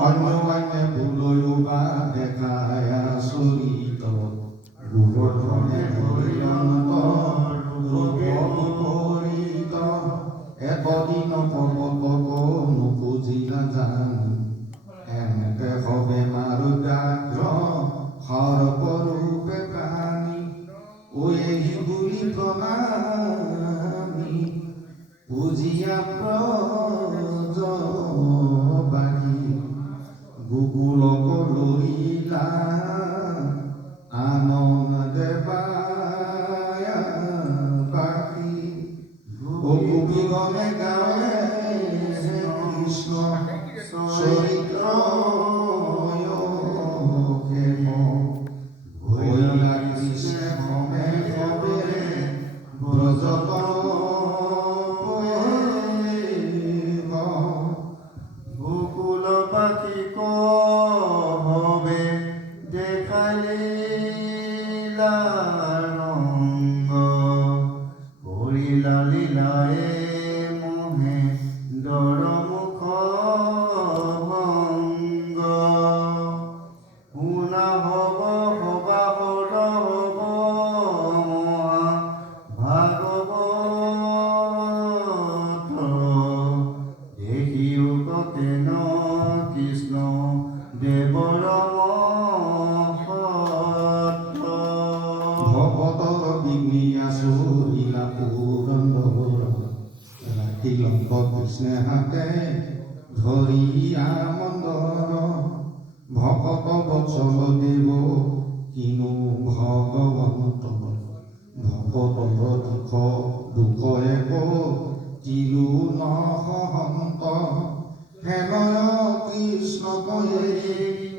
অন্যমানে ভুলয়ো বা দেখায় আচৰিত গোবৰ্ধনে হৰিয়ন্তৰ ৰূপৰিত এতদিন পৰ্বতক নুবুজিলা জানি এনেকে হবে মাৰুদাগ্ৰ সৰ্বৰূপে প্ৰাণী এই বুলি প্ৰণামী বুজিয়া ব্ৰজবাসী গোকুলক লৰিলা আনন্দে বাসী গোপীগণে গাৱে কৃষ্ণ চৰিত্ৰ ভৈলা কৃষ্ণ মে হবে ব্ৰজত গোকুলবাসী হবে দেখালীলা রঙ্গ করিলা লীলায়ে মোহে দরমুখ ভঙ্গ শুনা হব সবাহৰ হব মহা ভাগৱত দেখিও কতেন কৃষ্ণ দেৱৰ ভকতৰ বিঘ্নিয়া চৰিলা পুৰন্দৰ ৰাখিলংক কৃষ্ণে হাতে ধৰিয়া মন্দৰ ভকত বৎসল দেৱ কিনো ভগৱন্ত ভকতৰ দুখ এক তিলো নহন্ত হেনয় কৃষ্ণ কয়ে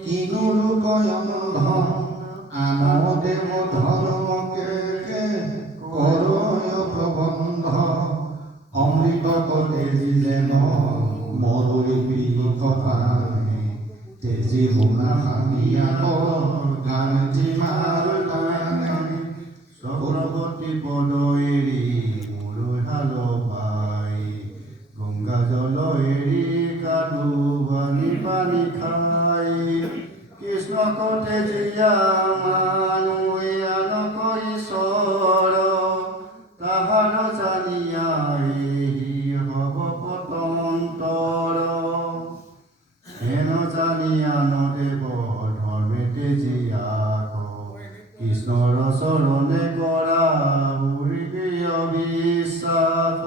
কিনো লোকয়ন্ধ আন দেৱ ধৰ্মকে কৰয় প্ৰবন্ধ অমৃত কতে যেন মৰুবি কপালে তেজি শুনা হামিয়াত গান্ধী মাৰ কাৰণে চক্ৰৱৰ্তী পদ এৰি মোৰ হাল পাই গংগা জল এৰি কাদু বানি পানী খাই কৃষ্ণ কতে জিয়া মানুহে আনক ঈশ্বৰ তাহাৰ জানিয়া হব পতন্তৰ হেন জানিয়া নদেৱ ধৰ্মেতে জিয়াক কৃষ্ণৰ চৰণে কৰা উৰিবি অবিশ্বাস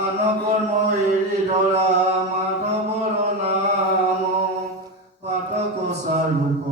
আন কৰ্ম এৰি ধৰা মাধৱৰ নাম পাতক চাৰুক